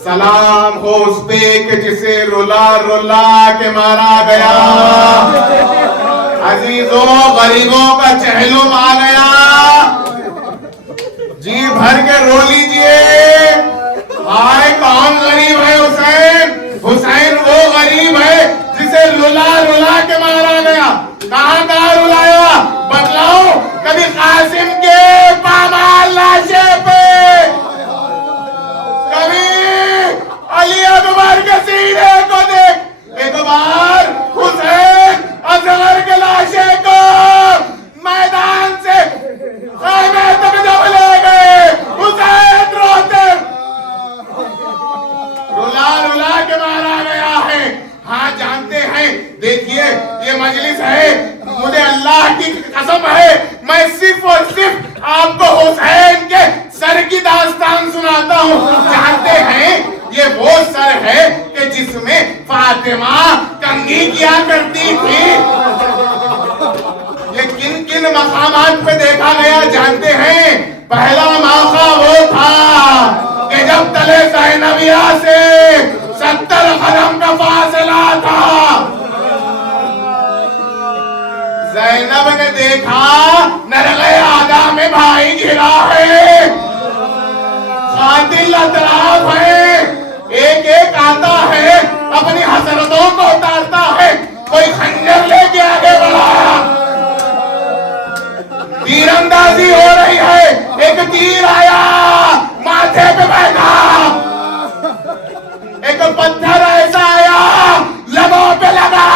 सलाम हो उस पे कि जिसे रुला रुला के मारा गया। अजीजों गरीबों का चहलुम आ गया, जी भर के रो लीजिए। हाय कौन गरीब है? हुसैन। हुसैन वो गरीब है जिसे रुला रुला के मारा गया। कहां कहां रुलाया बतलाओ? कभी कासिम के पामाल लाशे पे, कभी अली अकबर के सीने को देख, एक बार हुसैन असगर के लाशे को मैदान से खैमे तक जब ले गए, हुसैन रोते रुला रुला के मारा गया है। हाँ जानते हैं, देखिए ये मजलिस है, मुझे अल्लाह की कसम है मैं सिर्फ और सिर्फ आपको हुसैन के सर की दास्तान सुनाता हूँ। जानते हैं ये वो सर है कि जिसमें फातिमा कंघी किया करती थी। ये किन किन मकामात पे देखा गया जानते हैं? पहला मौका वो था कि जब तले ज़ैनबिया से 70 कदम का फासला था, ज़ैनब ने देखा नरगे आदा में भाई गिरा है, कातिल अतराफ है, एक एक आता है अपनी हसरतों को उतारता है। कोई खंजर लेके आगे बढ़ा, तीरंदाजी हो रही है, एक तीर आया माथे पे बैठा, एक पत्थर ऐसा आया लगों पे लगा।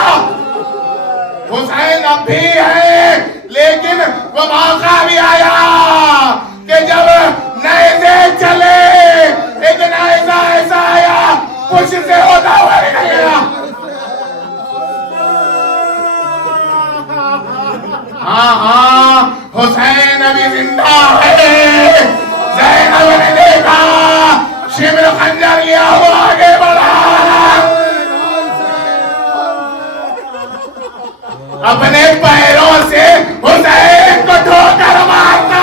हुसैन अब भी है, लेकिन वो मौका भी आया कि जब नैज़े चले, एक नैज़ा ऐसा आया पुश से होता हुआ निकल गया। हाँ हाँ हुसैन अभी जिंदा है। ज़ैनब ने देखा, शिब्र खंजर लिया हुआ आगे बढ़ा, अपने पैरों से हुसैन को ठोकर मारता।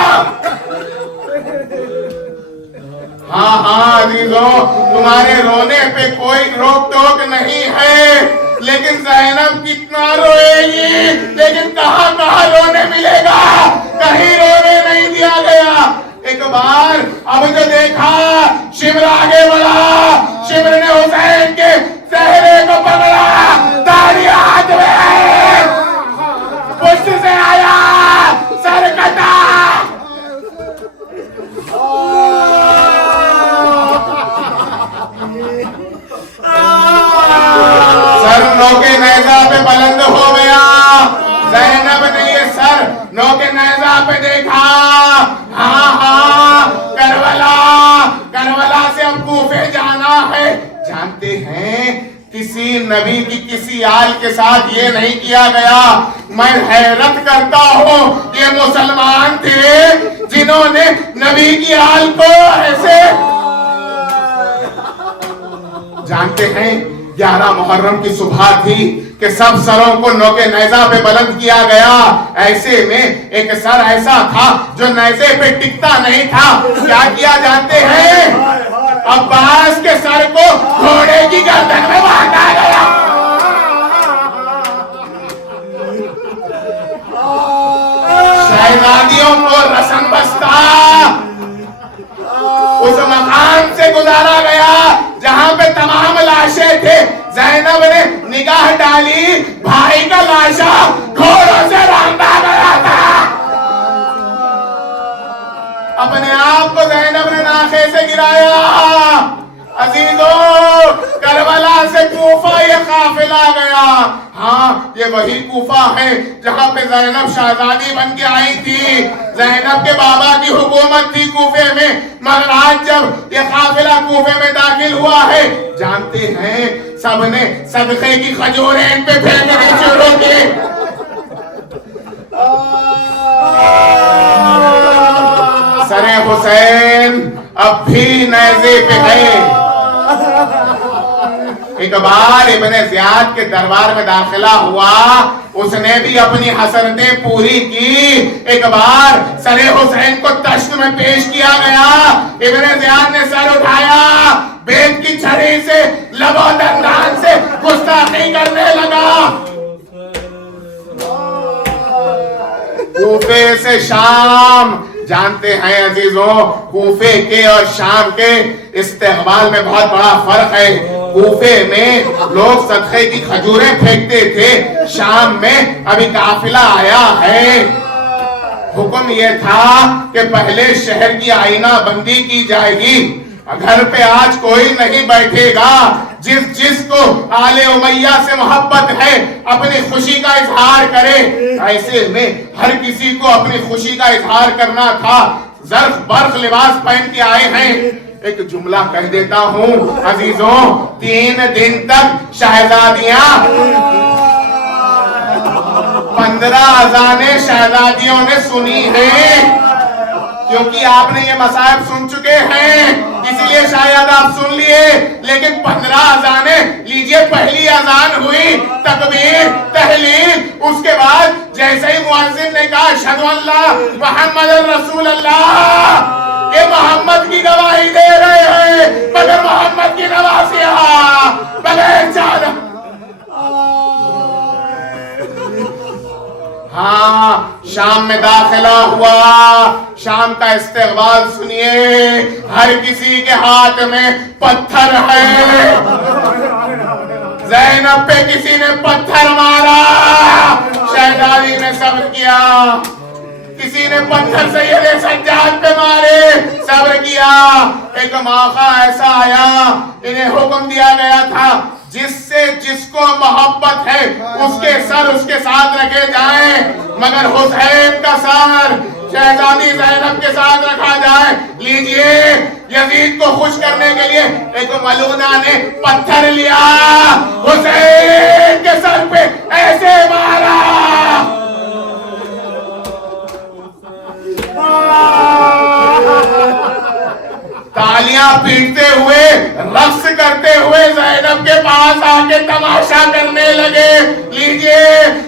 हाँ हाँ अजीजों, तुम्हारे रोने पे कोई रोक टोक नहीं है, लेकिन ज़ैनब कितना रोएगी, लेकिन कहां कहां रोने मिलेगा, कहीं रोने नहीं दिया गया। एक बार अब जो देखा, शिब्र आगे बढ़ा, शिब्र ने हुसैन के चेहरे को पकड़ा, दाढ़ी हाथ में है, पुष्ट से आया, सर कटा। सर नौके नैज़ा पे बुलंद हो गया। ज़ैनब ने ये सर नौके नैज़ा पे देखा। हाँ हाँ करबला, करबला से अब कूफे जाना है। जानते हैं किसी नबी की किसी आल के साथ ये नहीं किया गया। मैं हैरत करता हूँ, ये मुसलमान थे जिन्होंने नबी की आल को ऐसे, जानते हैं 11 मुहर्रम की सुबह थी कि सब सरों को नौके नैज़ा पे बुलंद किया गया। ऐसे में एक सर ऐसा था जो नैज़े पे टिकता नहीं था। क्या किया जानते हैं? अब्बास के सर को घोड़े की गर्दन में बांधा गया। शहजादियों को रस्म बस्ता उस मकान से गुजारा गया जहां पे तमाम लाशें थे। ज़ैनब ने निगाह डाली, भाई का लाशा घोड़ों से बांधा गया था। अपने आप को ज़ैनब ने नाखे से गिराया। अजीजों करबला से कूफा ये काफिला गया। हाँ ये वही कूफा है जहाँ पे ज़ैनब शहजादी बन के आई थी। ज़ैनब के बाबा की हुकूमत थी कूफे में, मगर आज जब ये काफिला कूफे में दाखिल हुआ है, जानते हैं सबने सदक़े की खजूरें इन पे फेंकनी शुरू की। सरे हुसैन अब भी नैज़े पे है। एक बार इब्ने ज़ियाद के दरबार में दाखिला हुआ, उसने भी अपनी हसरतें पूरी की। एक बार सरे हुसैन को तश्त में पेश किया गया। इब्ने ज़ियाद ने सर उठाया, बेद की छड़ी से लबो दंडान से गुस्ताखी करने लगा। कूफे से शाम, जानते हैं अजीजों, कूफे के और शाम के इस्तेमाल में बहुत बड़ा फर्क है। कूफे में लोग सदके की खजूरें फेंकते थे, शाम में अभी काफिला आया है। हुक्म यह था कि पहले शहर की आईना बंदी की जाएगी, घर पे आज कोई नहीं बैठेगा। जिसको आले उमैया से मोहब्बत है अपनी खुशी का इजहार करे। ऐसे में हर किसी को अपनी खुशी का इजहार करना था। जर्फ बर्फ लिबास पहन के आए हैं। एक जुमला कह देता हूँ अजीजों, 3 दिन तक शहजादियां 15 अज़ानें शहजादियों ने सुनी है, क्योंकि आपने ये मसाइब सुन चुके हैं, इसीलिए शायद आप सुन लिए। लेकिन 15 अज़ानें लीजिए, पहली अज़ान हुई, तकबीर तहलील, उसके बाद जैसे ही मुअज्जिन ने कहा अशहदु अल्ला मुहम्मदुर रसूलुल्लाह, ये मोहम्मद की गवाही दे रहे हैं, मगर मोहम्मद की नवासिया बगैर जान। हाँ, शाम में दाखिला हुआ, शाम का इस्तेक़बाल सुनिए। हर किसी के हाथ में पत्थर है। ज़ैनब पे किसी ने पत्थर मारा, शहजादी ने सब्र किया। किसी ने पत्थर सैयद सज्जाद पे मारे, सब्र किया। एक मौका ऐसा आया, इन्हें हुक्म दिया गया था जिससे जिसको मोहब्बत है उसके सर उसके साथ रखे जाएं, मगर हुसैन का सर शहजादी ज़ैनब के साथ रखा जाए। लीजिए, यजीद को खुश करने के लिए एक मलूना ने पत्थर लिया, हुसैन के सर पे ऐसे मारा। तालियां पीटते हुए, रक्स करते हुए ज़ैनब के पास आके तमाशा करने लगे। लीजिए,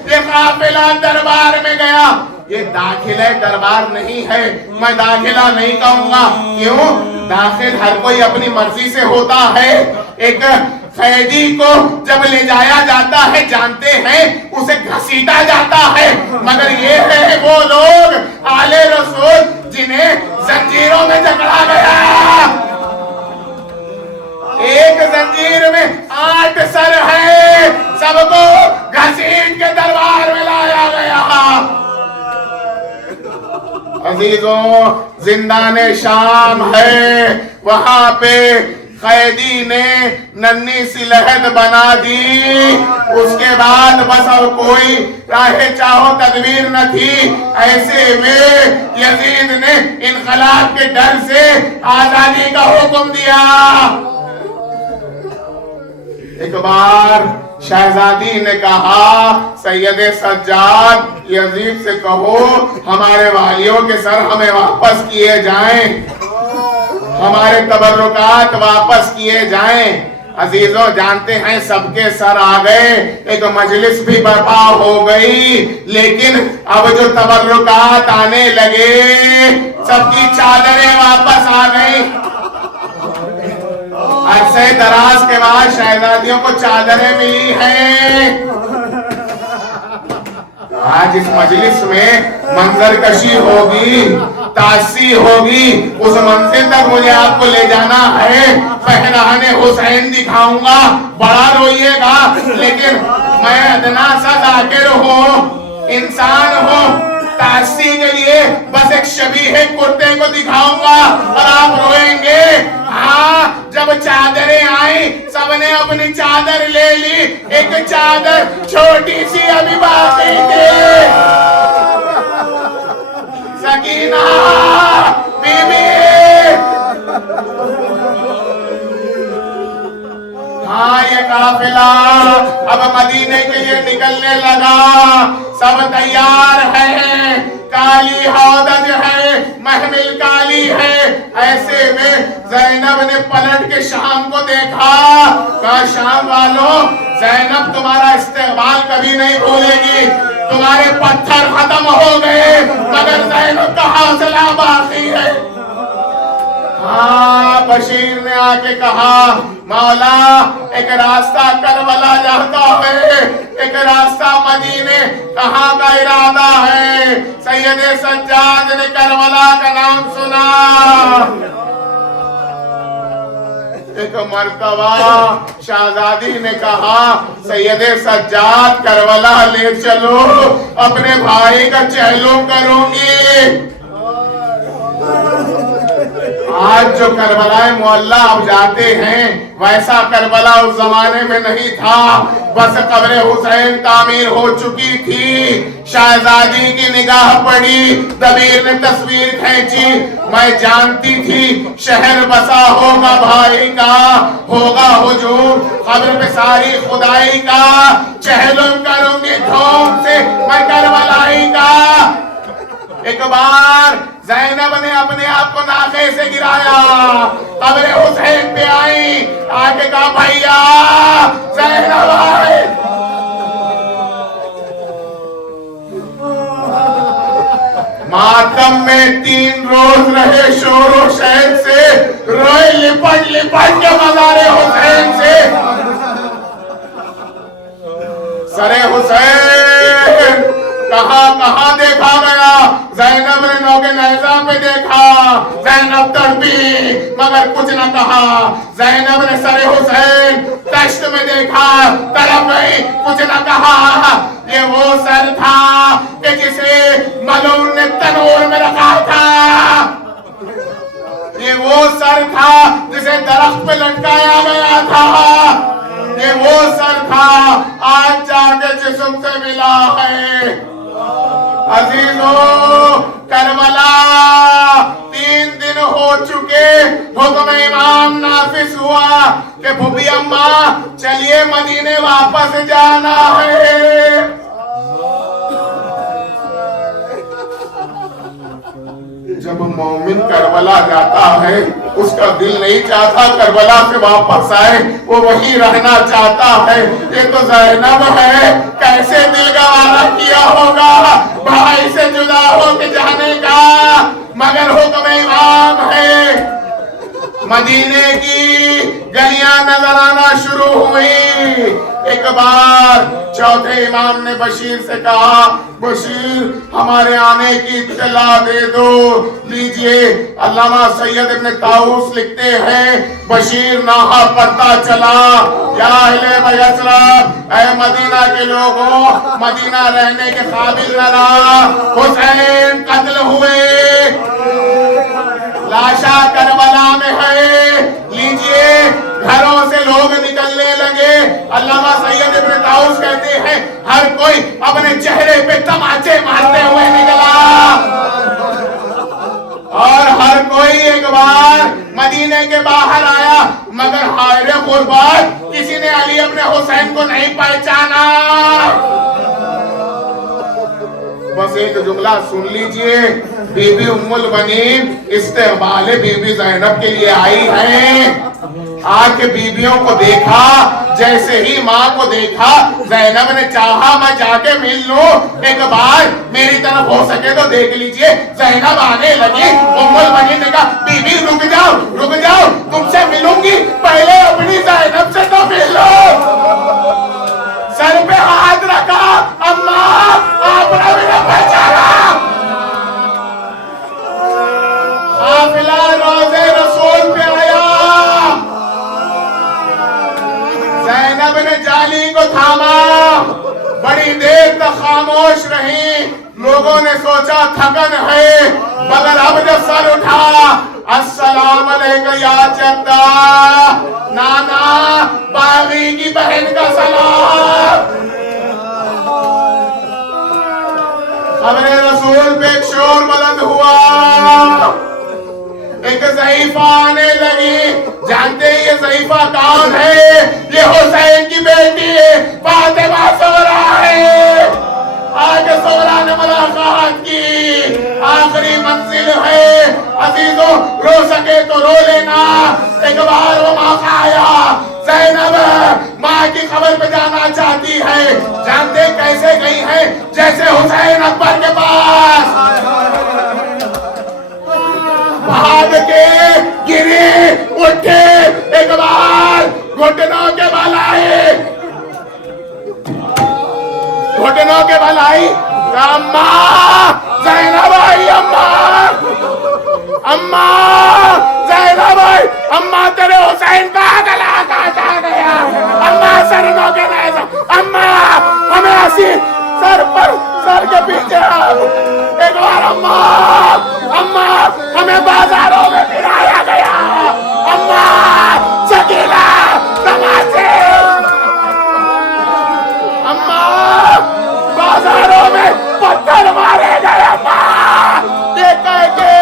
ये काफिला दरबार में गया। ये दाखिला दरबार नहीं है, मैं दाखिला नहीं कहूंगा। क्यों? दाखिल हर कोई अपनी मर्जी से होता है। एक कैदी को जब ले जाया जाता है, जानते हैं, उसे घसीटा जाता है, मगर ये है वो लोग आले रसूल जिन्हें जंजीरों में जकड़ा गया। एक जंजीर में 8 सर है, सबको घसीट के दरबार में लाया गया। अजीजों, जिंदाने शाम है, वहां पे कैदी ने नन्ही सी लहद बना दी। उसके बाद बस अब कोई चाहे चाहो तदबीर न थी। ऐसे में यजीद ने इनकलाब के डर से आजादी का हुक्म दिया। एक बार शहजादी ने कहा, सैयद सज्जाद, यजीद से कहो हमारे वालियों के सर हमें वापस किए जाएं, हमारे तबर्रुकात वापस किए जाएं। अजीजों, जानते हैं सबके सर आ गए, एक मजलिस भी बर्पा हो गई, लेकिन अब जो तबर्रुकात आने लगे, सबकी चादरें वापस आ गई। अरसे दराज के बाद शहजादियों को चादरें मिली हैं। आज इस मजलिस में मंजर कशी होगी, तासी होगी, उस मंजिल तक मुझे आपको ले जाना है। फहराने हुसैन दिखाऊंगा, बड़ा रोइएगा, लेकिन मैं अदना सा जाकिर हूँ, इंसान हूँ। तासी के लिए बस एक शबीह कुर्ते को दिखाऊंगा और आप रोएंगे। हाँ, जब चादरें आई, सबने अपनी चादर ले ली, एक चादर छोटी सी अभी बाकी थी। सकीना बीबी, हाँ, ये काफिला अब मदीने के लिए निकलने लगा। सब तैयार है, काली हौदज है, महमिल काली है। ऐसे में ज़ैनब ने पलट के शाम को देखा। कहा, शाम वालों, ज़ैनब तुम्हारा इस्तेमाल कभी नहीं भूलेगी। तुम्हारे पत्थर खत्म हो गए, मगर ज़ैनब का हौसला बाकी है। हाँ, बशीर ने आके कहा, मौला एक रास्ता करबला जाता है, एक रास्ता मदीने, कहाँ का इरादा है? सैयदे सज्जाद ने करबला का नाम सुना। एक मर्तबा शहजादी ने कहा, सैयदे सज्जाद करबला ले चलो, अपने भाई का चहलो करूंगी। आज जो करबलाए मोहल्ला अब जाते हैं, वैसा करबला उस जमाने में नहीं था। बस कब्र हुसैन तामीर हो चुकी थी। शहजादी की निगाह पड़ी, दबीर ने तस्वीर खींची। मैं जानती थी शहर बसा होगा भाई का, होगा हुजूर कब्र पे सारी खुदाई का, चहलुम करूंगी धूम से मैं करबलाई का। एक बार ज़ैनब ने अपने आप को नाके से गिराया, कब्र हुसैन पे आई, आके कहा भैया ज़ैनब आए। मातम में 3 रोज रहे, शोरो शहर से रोए, लिपट लिपट के मज़ारे हुसैन से। सरे हुसैन कहाँ देखा गया? ज़ैनब ने नौके नैज़ा पे देखा, ज़ैनब तड़पी मगर कुछ न कहा। ज़ैनब ने सरे हुसैन तश्त में देखा, तड़प गई, कुछ न कहा। ये वो सर था कि जिसे मलून ने तनूर में रखा था, ये वो सर था जिसे दरख्त पे लटकाया गया था, ये वो सर था आज जाके जिस्म से मिला है। अजीजों, करबला 3 दिन हो चुके, हुक्म इमाम नाफिज हुआ कि भूबी अम्मा चलिए मदीने वापस जाना है। जब मोमिन करबला जाता है, उसका दिल नहीं चाहता करबला से वापस आए, वो वहीं रहना चाहता है। ये तो ज़ैनब है, कैसे दिल गवारा किया होगा भाई से जुदा होके जाने का, मगर हुक्म इमाम है। मदीने की गलियां नजर आना शुरू हुई। एक बार चौथे इमाम ने बशीर से कहा, बशीर हमारे आने की इत्तला दे दो। लीजिए, अल्लामा सैयद इब्न ताऊस लिखते हैं, बशीर नाहा पता चला, या अहले बयसरब, ऐ मदीना के लोगों, मदीना रहने के काबिल न रहा, हुसैन कत्ल हुए, लाशा करबला में है। लीजिए, घरों से लोग निकलने लगे। अल्लामा सैयद इब्न ताऊस कहते हैं, हर कोई अपने चेहरे पे तमाचे मारते हुए निकला और हर कोई एक बार मदीने के बाहर आया, मगर हायरे गुरबत, किसी ने अली अपने हुसैन को नहीं पहचाना। बस एक जुमला सुन लीजिए, बीबी उम्मुल बनीन इस्तेमाल बीबी ज़ैनब के लिए आई है। आके बीबियों को देखा, जैसे ही माँ को देखा, ज़ैनब ने चाहा मैं जाके मिल लूं, एक बार मेरी तरफ हो सके तो देख लीजिए। ज़ैनब आने लगी, उम्मुल बनीन ने कहा, बीबी रुक जाओ, तुमसे मिलूंगी, पहले अपनी ज़ैनब से तो मिलो। सर पे हाथ रखा, अम्मा आपने भी पहचाना। काफिला रोज़े रसूल पे आया, ज़ैनब ने जाली को थामा, बड़ी देर तक खामोश रही। लोगों ने सोचा थकन है, मगर अब जब सर उठा, अस्सलाम अलैकुम या जद्दा, नाना बागी की बहन का सलाम। खबरे रसूल पे एक शोर बुलंद हुआ, एक ज़ईफ़ा आने लगी। जानते हैं ये ज़ईफ़ा कौन है? ये हुसैन की बेटी है, फातिमा ज़हरा है। आगे ज़हरा ने मुलाकात की, आखिरी मंजिल है। अजीजों, रो सके तो रो लेना। एक बार वो मौका आया, ज़ैनब माँ की खबर पे जाना चाहती है। जानते कैसे गई है? जैसे हुसैन अकबर के पास भाग के गिरी घुटनों के बल आई, घुटनों के बल आई। अम्मा ज़ैनब आई, अम्मा, अम्मा ज़ैनब आई, अम्मा तेरे हुसैन का गला काटा गया, अम्मा शरणों के नैज़, अम्मा हमें ऐसी सर पर, सर के पीछे एक बार अम्मा, अम्मा हमें बाजारों में फिराया गया, अम्मा शकीला तमाचे, अम्मा बाजारों में पत्थर मारे गए, अम्मा ये कह के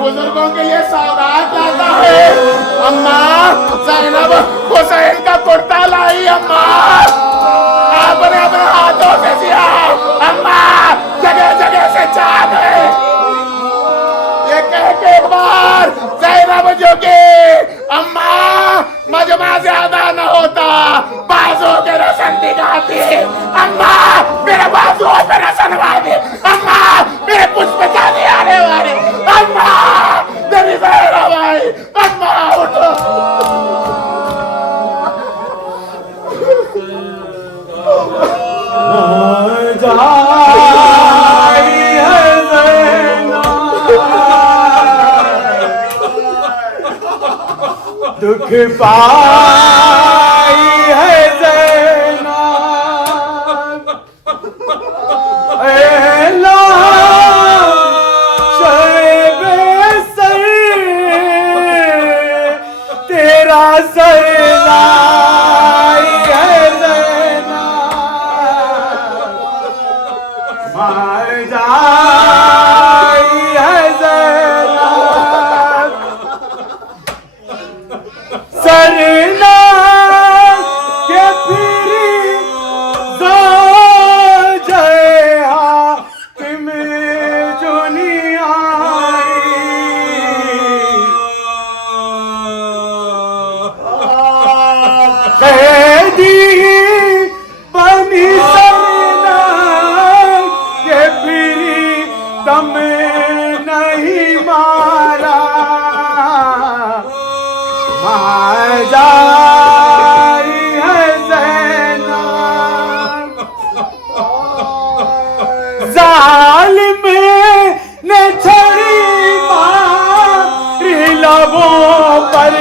बुजुर्गों के लिए सौगात लाता है। अम्मा ज़ैनब हुसैन का कुर्ता लाई, अम्मा आपने अपने हाथों से सिया, अम्मा जगह जगह से चाक है, ये कह के एक बार ज़ैनब झुकी, अम्मा मजमा ज्यादा न होता, बाजू के रसन दिखाती, अम्मा मेरे बाजुओं पे रसन वाली, अम्मा मेरे पुष्प जाने आने वाले, अम्मा तेरी ज़ैनब आई, अम्मा उठो। जाई है ज़ैनब, दुख पाई है ज़ैनब, तेरा सरदाई है ज़ैनब, मार जाई है ज़ैनब, सरना के फिरी जो जय हाकिम जुनिया कैदी बनी सरना के फिरी तम नहीं मारा, मार जाई है ज़ैनब, जालिम ने छड़ी मारी लबों पर